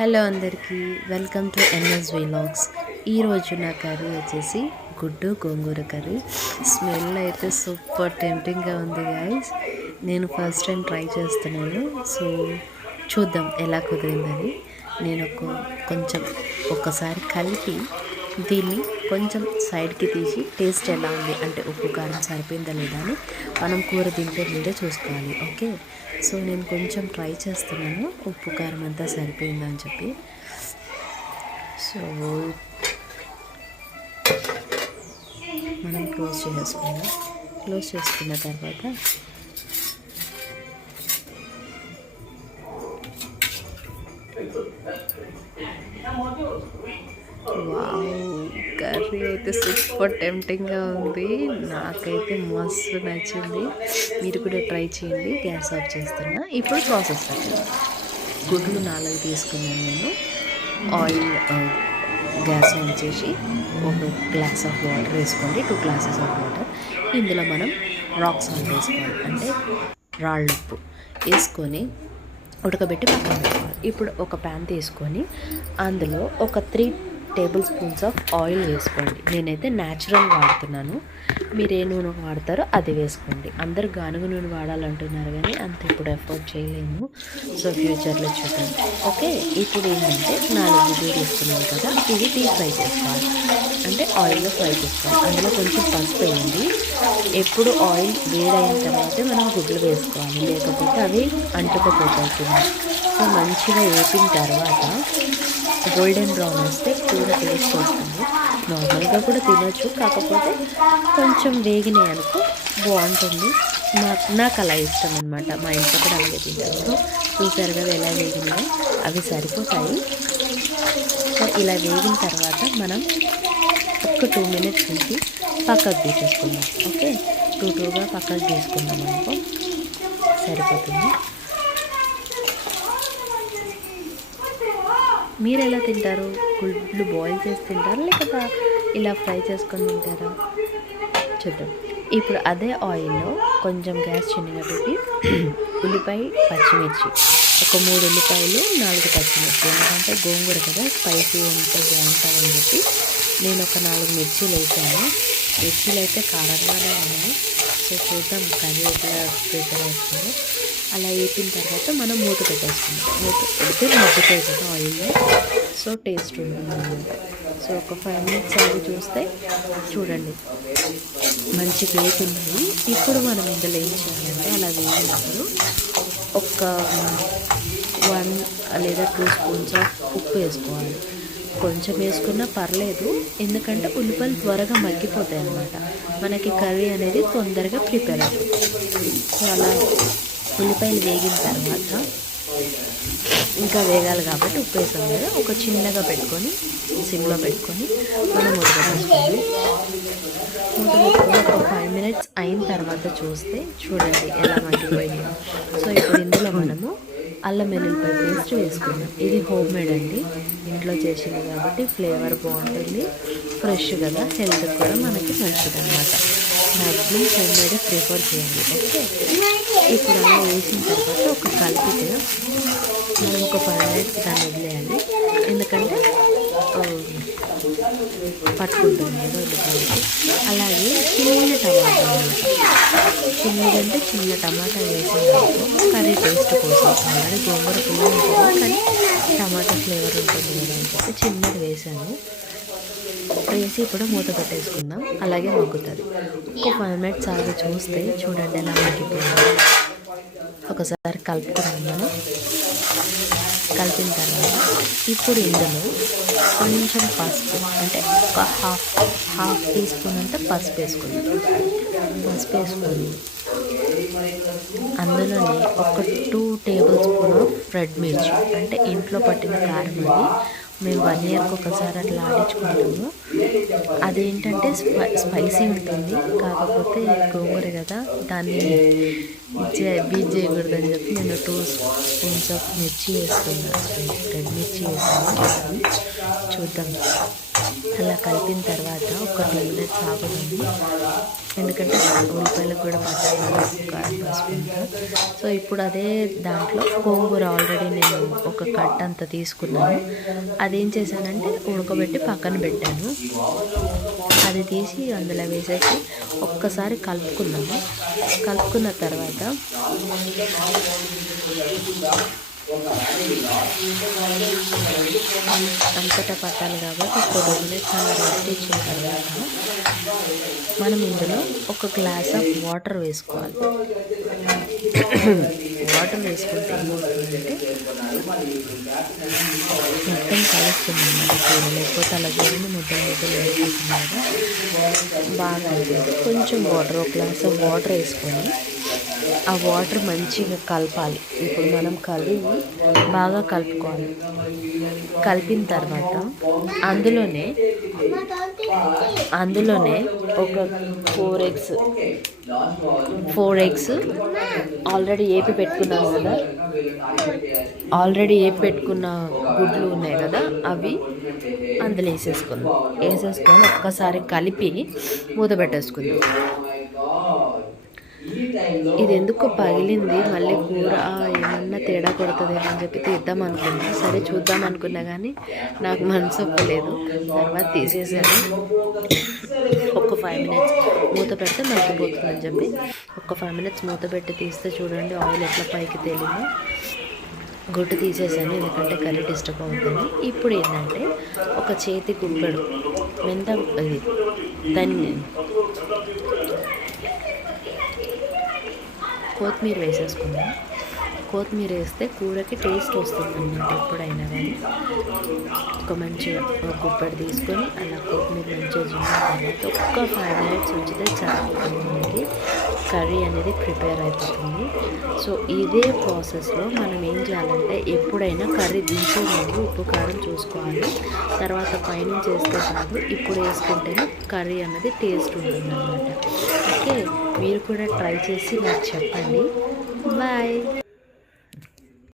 Hello అందరికీ, welcome to NS vlogs. ఈరోజు నా కర్రీ వచ్చేసి గుడ్డు గోంగూర కర్రీ. స్మెల్ అయితే సూపర్ టెంప్టింగ్గా ఉంది గైస్. నేను ఫస్ట్ టైం ట్రై చేస్తున్నాను, సో చూద్దాం ఎలా కుదిరిందని. నేను కొంచెం ఒక్కసారి కలిపి దీన్ని కొంచెం సైడ్కి తీసి టేస్ట్ ఎలా ఉంది అంటే ఉప్పు కారం సరిపోయిందా లేదా అని మనం కూర తింటే ముందే చూసుకోవాలి. ఓకే, సో నేను కొంచెం ట్రై చేస్తున్నాను ఉప్పు కారం అంతా సరిపోయిందా అని చెప్పి. సో మనం క్లోజ్ చేసుకున్న తర్వాత వావ్, కర్రీ అయితే సూపర్ టెంప్టింగ్గా ఉంది. నాకైతే మస్తు నచ్చింది. మీరు కూడా ట్రై చేయండి. గ్యాస్ ఆఫ్ చేస్తున్నా. ఇప్పుడు ప్రాసెస్ గుడ్లు 4 తీసుకున్నాను నేను. ఆయిల్ గ్యాస్ ఆన్ చేసి ఒక గ్లాస్ ఆఫ్ వాటర్ వేసుకోండి, 2 గ్లాసెస్ ఆఫ్ వాటర్. ఇందులో మనం రాక్ సాల్ట్ వేసుకోవాలి, అంటే రాళ్ళుప్పు వేసుకొని ఉడకబెట్టి పక్కన పెట్టుకోవాలి. ఇప్పుడు ఒక ప్యాన్ తీసుకొని అందులో ఒక 3 టేబుల్ స్పూన్స్ ఆఫ్ ఆయిల్ వేసుకోండి. నేనైతే న్యాచురల్ వాడుతున్నాను, మీరు ఏ నూనె వాడతారో అది వేసుకోండి. అందరు గానుగ నూనె వాడాలంటున్నారు కానీ అంత ఇప్పుడు ఎఫర్ట్ చేయలేము, సో ఫ్యూచర్లో చూద్దాం. ఓకే, ఇప్పుడు ఏంటంటే 4 గుడ్లు తీసుకున్నాను కదా, ఇవి డీప్ ఫ్రై చేసుకోవాలి, అంటే ఆయిల్లో ఫ్రై చేసుకోవాలి. అందులో కొంచెం పసుపు వేయండి. ఎప్పుడు ఆయిల్ వేడైన తర్వాతే మనం గుడ్లు వేసుకోవాలి, లేకపోతే అవి అంటుకుపోతాయి. సో మంచిగా వేపిన తర్వాత గోల్డెన్ బ్రౌన్ వస్తే కూర టేస్ట్ వస్తుంది. నార్మల్గా కూడా తినొచ్చు, కాకపోతే కొంచెం వేగినాయి అనుకో బాగుంటుంది. నాకు అలా ఇష్టం అనమాట. మా ఇంట్లో కూడా అలాగే తింటారు. సో చూసారు కదా ఎలా వేగినాయో, అవి సరిపోతాయి. సో ఇలా వేగిన తర్వాత మనం ఒక 2 మినిట్స్ నుంచి పక్కకు తీసేసుకుందాం. ఓకే, 2గా పక్కకు తీసుకుందాం అనుకో సరిపోతుంది. మీరు ఎలా తింటారు? గుడ్లు బాయిల్ చేసి తింటారా, లేకపోతే ఇలా ఫ్రై చేసుకొని తింటారా? చూద్దాం. ఇప్పుడు అదే ఆయిల్లో కొంచెం గ్యాస్ చిన్నగా పెట్టి ఉల్లిపాయ పచ్చిమిర్చి, ఒక 3 ఉల్లిపాయలు 4 పచ్చిమిర్చి, ఎందుకంటే గోంగూర కదా స్పైసీ ఉంటే బాగుంటుందని చెప్పి నేను ఒక 4 మిర్చీలు వేసాను. మిర్చీలు అయితే కారంగానే ఉన్నాయి. సో చూద్దాం కర్రీ ఎట్లా ప్రిపేర్ అవుతుందో. అలా వేపిన తర్వాత మనం మూత పెట్టేసుకుందాం. మూత పెడితే మగ్గుతాయి కదా ఆయిల్లో, సో టేస్ట్ ఉంటుంది అన్నమాట. సో ఒక 5 మినిట్స్ అవి చూస్తే చూడండి మంచి వేగున్నాయి. ఇప్పుడు మనం ఇందులో ఏం చేయాలంటే అలా వేగినప్పుడు ఒక 1 లేదా 2 స్పూన్స్ ఆఫ్ ఉప్పు వేసుకోవాలి. కొంచెం వేసుకున్నా పర్లేదు, ఎందుకంటే ఉల్లిపాయలు త్వరగా మగ్గిపోతాయి అన్నమాట. మనకి కర్రీ అనేది తొందరగా ప్రిపేర్ అవుతుంది. సో అలా ఉల్లిపాయలు వేగిన తర్వాత ఇంకా వేగాలి కాబట్టి ఉప్పు వేసాం కదా, ఒక చిన్నగా పెట్టుకొని సిమ్లో పెట్టుకొని మనం మూత పెట్టేసుకోండి. మూత పెట్టుకొని ఒక 5 మినిట్స్ అయిన తర్వాత చూస్తే చూడండి ఎలా మగ్గిపోయింది. సో ఇప్పుడు ఇందులో మనము అల్లం వెల్లుల్లిపాయ పేస్ట్ వేసుకుందాం. ఇది హోమ్ మేడ్ అండి, ఇంట్లో చేసింది కాబట్టి ఫ్లేవర్ బాగుంటుంది. ఫ్రెష్ కదా, హెల్త్ కూడా మనకి మంచిది అనమాట. మ్యాక్సిమం హోమ్ మేడ్ ప్రిఫర్ చేయండి. ఓకే, ఇప్పుడు అలా వేసిన తర్వాత ఒక కలిపితే మనం ఒక 5 మినిట్స్ దాన్ని వదిలేయాలి, ఎందుకంటే పట్టుకుంటుంది కదా ఉల్లిపాయలు. అలాగే చిన్న టమాటా అనమాట, చిన్నదంటే చిన్న టమాటా వేసేదానికి కర్రీ టేస్ట్ కోసం. ఆల్రెడీ గోంగూర పుల్ల ఉంటుంది కానీ టమాటా ఫ్లేవర్ ఉంటుంది కదా అని చెప్పి చిన్నది వేసాను. వేసి ఇప్పుడు మూత పెట్టేసుకుందాం, అలాగే మగ్గుతుంది. ఒక 5 మినిట్స్ ఆగి చూస్తే చూడండి ఎలా మగ్గిపోయింది. ఒకసారి కలుపుకున్నాం మనం. కలిపిన తర్వాత ఇప్పుడు ఇందులో కొంచెం పసుపు, అంటే ఒక హాఫ్ టీ స్పూన్ అంటే పసుపు వేసుకున్నాం. పసుపు వేసుకొని అందులోనే ఒక 2 టేబుల్ స్పూన్ ఆఫ్ రెడ్ మిర్చి, అంటే ఇంట్లో పట్టిన కారం. అది మేము 1 ఇయర్కి ఒకసారి అట్లా ఆడించుకుంటాము. అదేంటంటే స్పైసీ ఉంటుంది, కాకపోతే గోంగూర కదా దాన్ని బీట్ చేయకూడదని చెప్పి నేను 2 స్పూన్స్ ఆఫ్ మిర్చి వేసుకున్నాను, రెడ్ మిర్చి వేసాను. చూద్దాం అలా కలిపిన తర్వాత ఒక 2 మినిట్స్ ఆగుతుంది, ఎందుకంటే ఉల్లిపాయలకు కూడా పట్టాలి కారం పసుపు. సో ఇప్పుడు అదే దాంట్లో గోంగూర ఆల్రెడీ నేను ఒక కట్ అంత తీసుకున్నాను. అదేం చేశానంటే ఉడకబెట్టి పక్కన పెట్టాను. అది తీసి అందులో వేసేసి ఒక్కసారి కలుపుకున్నాను. కలుపుకున్న తర్వాత అంతటా పట్టాలి కాబట్టి ఒక 2 మినిట్స్ అలా రెస్ట్ ఇచ్చిన తర్వాత మనం ఇందులో ఒక గ్లాస్ ఆఫ్ వాటర్ వేసుకోవాలి. వాటర్ వేసుకుంటే ఏమవుతుందంటే మొత్తం కలుస్తుంది అన్నమాట కూర, లేకపోతే అలా చూడండి ముద్దలు ముద్దలు వేసుకుంటున్నాయి కదా, బాగా కొంచెం వాటర్, ఒక గ్లాస్ ఆఫ్ వాటర్ వేసుకొని ఆ వాటర్ మంచిగా కలపాలి. ఇప్పుడు మనం కర్రీ బాగా కలుపుకోవాలి. కలిపిన తర్వాత అందులోనే ఒక 4 ఎగ్స్ ఆల్రెడీ ఏపి పెట్టుకున్నాను కదా, గుడ్లు ఉన్నాయి కదా, అవి అందులో వేసేసుకొని ఒక్కసారి కలిపి మూత పెట్టేసుకుందాం. ఇది ఎందుకో పగిలింది, మళ్ళీ కూర ఏమన్నా తేడా కొడుతుందేమో అని చెప్పి తీద్దాం అనుకున్నా. సరే చూద్దాం అనుకున్నా కానీ నాకు మనసు ఒప్పలేదు. తర్వాత తీసేసాను. ఒక 5 మినిట్స్ మూత పెడితే మగ్గిపోతుందని చెప్పి ఒక 5 మినిట్స్ మూత పెట్టి తీస్తే చూడండి ఆయిల్ ఎట్లా పైకి తేలిందో. గుడ్డు తీసేసాను ఎందుకంటే కర్రీ డిస్టర్బ్ అవుతుంది. ఇప్పుడు ఏంటంటే ఒక చేతి గుప్పెడు దాన్ని కొత్తిమీర వేసేసుకుందాం. కొత్తిమీర వేస్తే కూరకి టేస్ట్ వస్తుంది అన్నమాట. ఎప్పుడైనా కానీ ఒక మంచిగా గుప్పెడు తీసుకొని అలా కొత్తిమీర మంచిగా జిమ్మిన తర్వాత ఒక్క 5 మినిట్స్ ఉంచితే చాలా మనకి కర్రీ అనేది ప్రిపేర్ అయిపోతుంది. సో ఇదే ప్రాసెస్లో మనం ఏం చేయాలంటే ఎప్పుడైనా కర్రీ దించే ముందు ఉప్పు కారం చూసుకోవాలి. తర్వాత పైనుంచి వేస్తే కాదు, ఇప్పుడు వేసుకుంటేనే కర్రీ అన్నది టేస్ట్ ఉంటుంది అన్నమాట. ఓకే, మీరు కూడా ట్రై చేసి నాకు చెప్పండి. బాయ్.